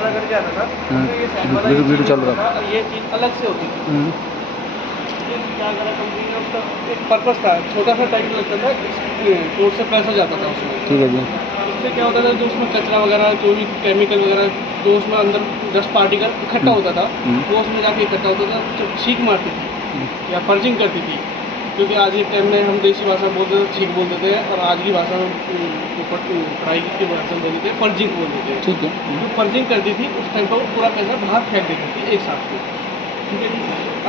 करके आता था, तो ये साइड वाला वीडियो चल रहा था, ये चीज़ अलग से होती थी। क्या करा कंपनी ने, उसका एक पर्पस था, छोटा सा टाइप लगता था, कोर्ट से प्रेस हो जाता था उसमें। ठीक है जी। इससे क्या होता था, जो उसमें कचरा वगैरह, जो भी केमिकल वगैरह, जो उसमें अंदर डस्ट पार्टिकल इकट्ठा होता था, वो उसमें जाके इकट्ठा होता था, तो छींक मारती थी या पर्जिंग करती थी। क्योंकि आज के टाइम में हम देसी भाषा बोलते थे, छींक बोलते थे, और आज की भाषा में फ्राई की भाषा में बोलते थे, पर्जिंग बोल देते हैं। ठीक है। जो पर्जिंग करती थी उस टाइम पर पूरा कचरा बाहर फेंक देती थी एक साथ में। ठीक है जी।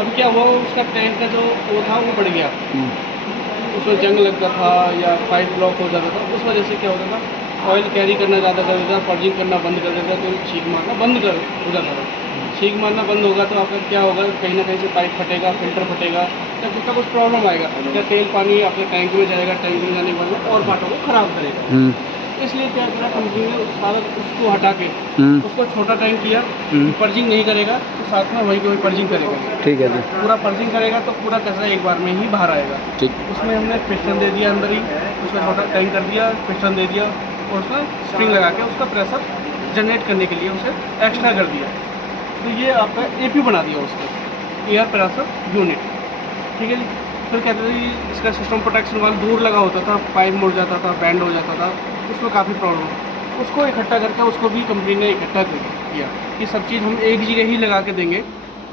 अब क्या हुआ, उसका टैंक का जो वो था वो बढ़ गया, उसमें जंग लगता था या पाइप ब्लॉक हो जाता था। उस वजह से क्या होता था, ऑयल कैरी करना ज़्यादा कर देता, पर्जिंग करना बंद कर देता, तो छींक मारना बंद कर हो जाता था। छींक मारना बंद होगा तो आपका क्या होगा, कहीं ना कहीं से पाइप फटेगा, फिल्टर फटेगा, या कुछ ना कुछ प्रॉब्लम आएगा, या तेल पानी आपके टैंक में जाएगा, टैंक में जाने के बाद और पार्टों को ख़राब करेगा। इसलिए क्या करा कंपनी ने, सारा उसको हटा के उसको छोटा टैंक किया। पर्जिंग नहीं करेगा तो साथ में वही कोई पर्जिंग करेगा। ठीक है जी। पूरा पर्जिंग करेगा तो पूरा कचरा एक बार में ही बाहर आएगा। ठीक। उसमें हमने पिस्टन दे दिया अंदर ही, उसमें छोटा टैंक कर दिया, पिस्टन दे दिया, और उसमें स्प्रिंग लगा के उसका प्रेशर जनरेट करने के लिए उसे एक्स्ट्रा कर दिया। तो ये आपका AP बना दिया उसको, एयर प्रेशर यूनिट। ठीक है जी। फिर कहते थे कि इसका सिस्टम प्रोटेक्शन वाल दूर लगा होता था, पाइप मुड़ जाता था, बैंड हो जाता था, उसमें काफ़ी प्रॉब्लम। उसको इकट्ठा करके उसको भी कंपनी ने इकट्ठा किया कि सब चीज़ हम एक जगह ही लगा के देंगे,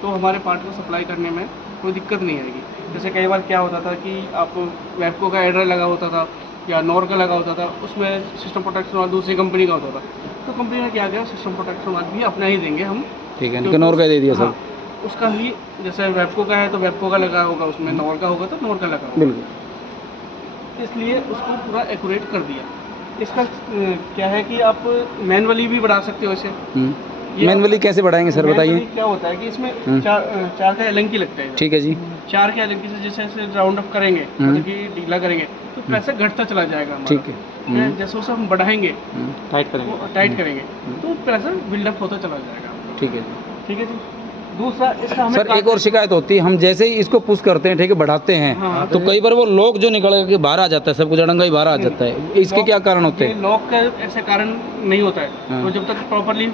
तो हमारे पार्ट को सप्लाई करने में कोई दिक्कत नहीं आएगी। जैसे कई बार क्या होता था कि आप वेबको का एड्रा लगा होता था या नॉर का लगा होता था, उसमें सिस्टम प्रोटेक्शन वाल दूसरी कंपनी का होता था, तो कंपनी ने क्या किया, सिस्टम प्रोटेक्शन वाल भी अपना ही देंगे हम। ठीक है, नॉर का दे दिया सब। उसका ही, जैसे वेबको का है तो वेबको का लगा होगा, उसमें नॉर का होगा तो नॉर का लगा होगा। बिल्कुल। इसलिए उसको पूरा एक्यूरेट कर दिया। इसका क्या है कि आप मैनुअली भी बढ़ा सकते हो इसे। मैनुअली कैसे बढ़ाएंगे सर, बताइए। क्या होता है कि इसमें चार का एलंकी लगता है। ठीक है जी। 4 के एलंकी से जैसे राउंड अप करेंगे, मतलब कि ढीला करेंगे, तो प्रेशर घटता चला जाएगा हमारा। ठीक है। जैसे उसे हम बढ़ाएंगे, टाइट करेंगे, टाइट करेंगे, तो प्रेशर बिल्डअप होता चला जाएगा। ठीक है जी। ठीक है जी। दूसरा इसका हमें सर एक और शिकायत होती है, हम जैसे ही इसको पुश करते हैं, ठीक है, बढ़ाते हैं, तो कई बार वो लॉक जो निकल के बाहर आ जाता है, सब कुछ अड़ंगा ही बाहर आ जाता है। इसके क्या कारण होते हैं? लॉक का ऐसे कारण नहीं होता है, तो जब तक प्रॉपर्ली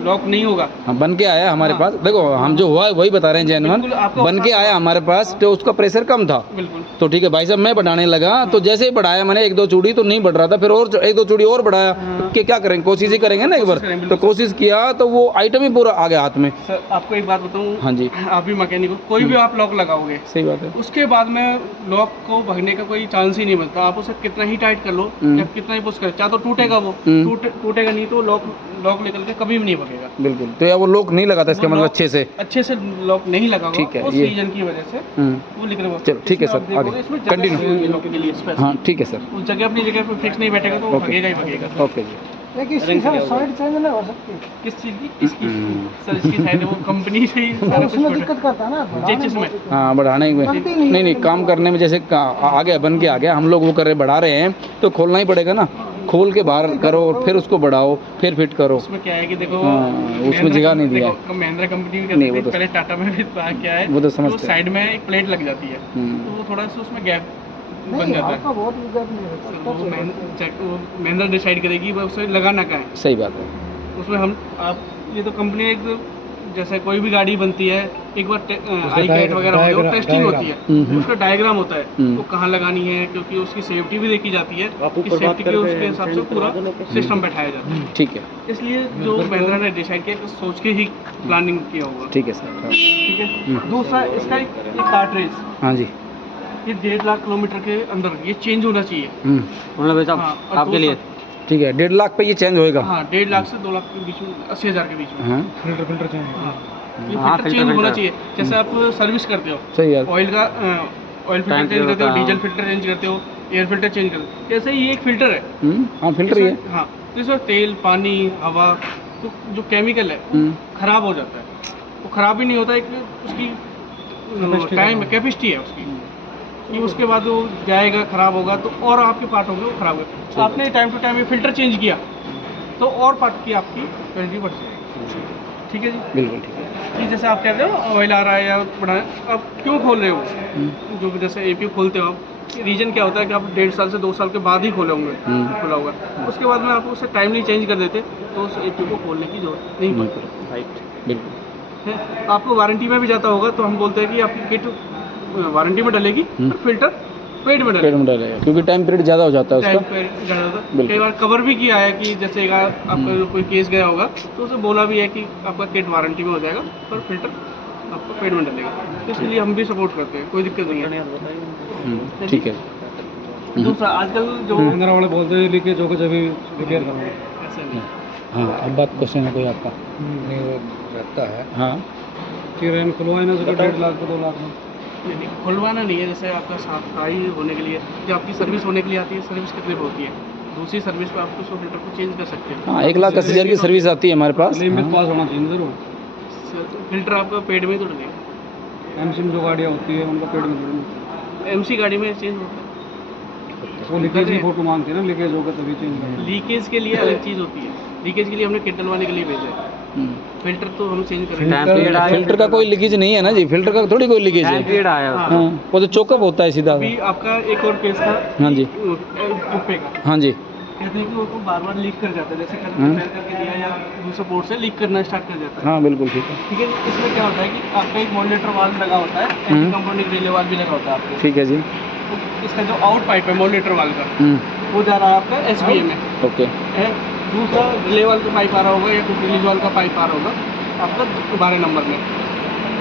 लॉक नहीं होगा। बन के आया हमारे पास, देखो हम जो हुआ है वही बता रहे हैं जेन्युइन, बन के आया हमारे पास, तो उसका प्रेशर कम था। बिल्कुल। तो ठीक है भाई साहब, मैं बढ़ाने लगा, तो जैसे ही बढ़ाया मैंने 1-2 चूड़ी, तो नहीं बढ़ रहा था, फिर और 1-2 चूड़ी और बढ़ाया, तो क्या करेंगे, कोशिश ही करेंगे ना एक बार। तो कोशिश किया तो वो आइटम ही पूरा आ गया हाथ में। सर आपको एक बात बताऊँ, हाँ जी, आप भी मैकेनिक हो, कोई भी आप लॉक लगाओगे, सही बात है, उसके बाद में लॉक को भगने का कोई चांस ही नहीं मिलता। आप उसे कितना ही टाइट कर लो या कितना ही पुश कर, चाहे तो टूटेगा, वो टूटेगा नहीं, तो लॉक निकल के कभी भी नहीं भगेगा। बिल्कुल। तो या वो लॉक नहीं लगा था, इसका मतलब अच्छे से लॉक नहीं लगा, ठीक है, उस रीजन की वजह से वो निकल गया। चलो ठीक है सर, आगे कंटिन्यू। लॉक के लिए स्पेशल। हाँ ठीक है सर, उस जगह अपनी जगह पे फिक्स नहीं बैठेगा तो वो भगेगा ही भगेगा। ओके जी। साइड चेंज नहीं हो सकती किस चीज़ की? इसकी सर, इसकी साइड वो कंपनी से ही सारा कुछ दिक्कत करता है ना चेचिस में। हाँ, बढ़ाने में नहीं काम करने में, जैसे आ गया, बन के आ गया, हम लोग वो बढ़ा रहे हैं, तो खोलना ही पड़ेगा ना, खोल के बाहर करो और फिर उसको बढ़ाओ, फिर फिट करो। उसमें क्या है कि देखो, उसमें जगह नहीं दिया, महिंद्रा कंपनी भी पहले टाटा में भी क्या है, वो तो समझते, साइड में एक प्लेट लग जाती है, तो वो थोड़ा सा उसमें गैप बन जाता है। वो महिंद्रा डिसाइड करेगी वो उसे लगाना क्या है। सही बात है। उसमें हम आप ये तो कंपनी एक, जैसे कोई भी गाड़ी बनती है, एक बार आई कैट वगैरह होती है, टेस्टिंग होती है, उसका डायग्राम होता है, वो कहाँ लगानी है, क्योंकि उसकी सेफ्टी भी देखी जाती है, सेफ्टी के उसके हिसाब से पूरा सिस्टम बैठाया जाता है। ठीक है। इसलिए जो महिंद्रा ने डिसाइड किया, सोच के ही प्लानिंग किया होगा। ठीक है सर। ठीक है। दूसरा इसका एक कार्ट्रिज, हाँ जी, ये 1.5 लाख किलोमीटर के अंदर ये चेंज होना चाहिए, आपके लिए। ठीक है, 1.5 लाख पे ये चेंज होएगा। हाँ, 1.5 लाख से 2 लाख के बीच में, 80,000 के बीच में। हाँ, फिल्टर चेंज, ये फिल्टर चेंज होना चाहिए। जैसे आप सर्विस करते हो, सही है, ऑयल का ऑयल फिल्टर चेंज करते हो, डीजल फिल्टर चेंज करते हो, एयर फिल्टर चेंज करते हो, जैसे ये एक फिल्टर है। हाँ, फिल्टर ही है। हाँ, तो इसमें तेल, पानी, हवा, तो जो केमिकल है खराब हो जाता है। वो खराब ही नहीं होता, एक उसकी टाइम कैपेसिटी है उसकी, कि उसके बाद वो जाएगा, ख़राब होगा तो और आपके पार्ट होंगे वो ख़राब होगा। तो आपने टाइम टू टाइम ये फ़िल्टर चेंज किया तो और पार्ट की आपकी वैलिडिटी बढ़ जाएगी। ठीक है जी, बिल्कुल ठीक है। कि जैसे आप कहते हो ऑयल आ रहा है या बढ़ा, आप क्यों खोल रहे हो, जो भी जैसे AP खोलते हो आप, रीजन क्या होता है कि आप 1.5 साल से 2 साल के बाद ही खोले होंगे, खुला होगा, उसके बाद में आप उसे टाइमली चेंज कर देते तो उस एपी को खोलने की जरूरत नहीं पड़ती। राइट, बिल्कुल। है आपको वारंटी में भी जाता होगा तो हम बोलते हैं कि आपकी किट वारंटी में डलेगी और फिल्टर पेड में पेड़ डलेगा। में डालेगा क्योंकि टाइम पीरियड ज़्यादा हो जाता है टाइम उसका। पे ज़्यादा होता है। बिल्कुल। कई बार कवर भी किया है कि जैसे आपका कोई केस गया होगा तो उसे बोला भी है कि आपका किट वारंटी में हो जाएगा पर फिल्टर आपको पेड में डलेगा, तो इसलिए हम भी सपोर्ट करते हैं, कोई दिक्कत नहीं है। ठीक है। दूसरा आजकल जो अंदर वाले बोलते हैं लीकेज होगा जब रिपेयर करना ऐसा नहीं हाँ, अब बात क्वेश्चन है कोई आपका? नहीं वो रहता है हाँ, चिरेन खुलवाए ना तो 1.5 लाख 2 लाख में। नहीं, खुलवाना नहीं है। जैसे आपका सफाई होने के लिए जो आपकी सर्विस होने के लिए आती है, सर्विस कितने पे होती है, दूसरी सर्विस पे आप उसको फिल्टर को चेंज कर सकते हैं। हाँ, 1,80,000 की सर्विस आती है हमारे पास। लिमिट पास होना चाहिए जरूर। फिल्टर आपका पेड में ही तो डलेगा। एमसीम जो गाड़ियाँ होती है उनका पेड़ में जोड़ना। एमसी गाड़ी में चेंज होता है। वो लीकेज की फोटो मांगती है ना, लीकेज होगा तभी चेंज करना। लीकेज के लिए अलग चीज़ होती है, लीकेज के लिए हमने किट डलवाने के लिए भेजा है। फिल्टर तो हम चेंज करेंगे। फिल्टर का कोई लीकेज नहीं है ना जी, फिल्टर का थोड़ी कोई लीकेज है। हाँ। हाँ, वो तो चोकअप होता है सीधा। अभी आपका एक और केस था हाँ जी। कुप्पे का, हाँ जी। कहते हैं कि वो बार बार लीक कर जाता है, जैसे हाँ। रिपेयर करके दिया या दूसरे पोर्ट से लीक करना स्टार्ट कर जाता है। हाँ, बिल्कुल ठीक है। ठीक है, इसमें क्या होता है कि आपका एक मॉनिटर वाल्व लगा होता है, एंटी कंपाउंडिंग रिले वाल्व भी लगा होता है आपके। ठीक है जी। तो इसका जो आउट पाइप है मॉनिटर वाल्व का, हम्म, वो जा रहा है आपका एसबीए में ओके। है। दूसरा रिले वाल्व का पाइप आ रहा होगा या कुछ रिलीज वाल्व का पाइप आ रहा होगा आपका 12 नंबर में।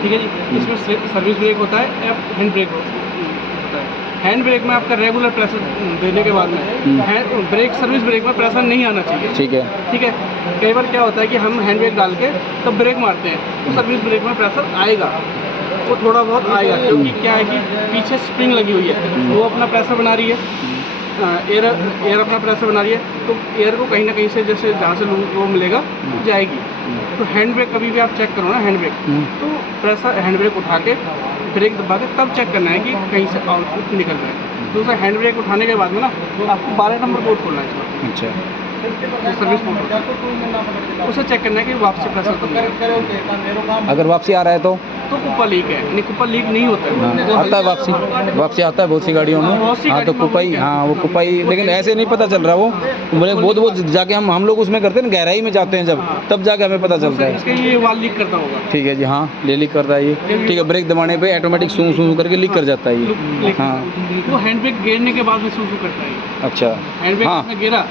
ठीक है जी, इसमें सर्विस ब्रेक होता है या हैंड ब्रेक होता है। हैंड ब्रेक में आपका रेगुलर प्रेशर देने के बाद में ब्रेक सर्विस ब्रेक में प्रेशर नहीं आना चाहिए। ठीक है। ठीक है, कई बार क्या होता है कि हम हैंड ब्रेक डाल के तब ब्रेक मारते हैं तो सर्विस ब्रेक में प्रेशर आएगा, वो थोड़ा बहुत आएगा, क्योंकि क्या है कि पीछे स्प्रिंग लगी हुई है, वो अपना प्रेशर बना रही है, एयर अपना प्रेशर बना रही है, तो एयर को कहीं ना कहीं से जैसे जहाँ से वो मिलेगा वो जाएगी। तो हैंड ब्रेक कभी भी आप चेक करो ना, हैंड ब्रेक तो प्रेशर हैंड ब्रेक उठा के ब्रेक दबा के तब चेक करना है कि कहीं से आउटपुट निकल रहा है। दूसरा हैंड ब्रेक उठाने के बाद में ना आपको 12 नंबर बोर्ड खोलना है इसमें, अच्छा। सर्विस बोर्ड होता है, उसे चेक करना है कि वापसी प्रेशर कम है। अगर वापसी आ रहा है तो कुप्पा लीक है, यानी कुप्पा लीक नहीं होता है। हाँ, आता है वापसी आता है बहुत सी गाड़ियों में। बहुत सी हाँ, तो गाड़ी में कुपाई, हाँ वो कुपाई, लेकिन ऐसे नहीं पता चल रहा वो बोले बहुत जाके हम लोग उसमें करते हैं ना, गहराई में जाते हैं जब, तब जाके हमें पता चलता है। इसका ये वाल लीक करता होगा। ठीक है जी। हाँ, ले लीक करता है ये। ठीक है, ब्रेक दबाने पे ऑटोमेटिक सूं सूं करके लीक कर जाता है ये। हाँ, वो हैंड ब्रेक गिरने के बाद में सूसू करता है। अच्छा। हैंड ब्रेक हाँ। में गिरा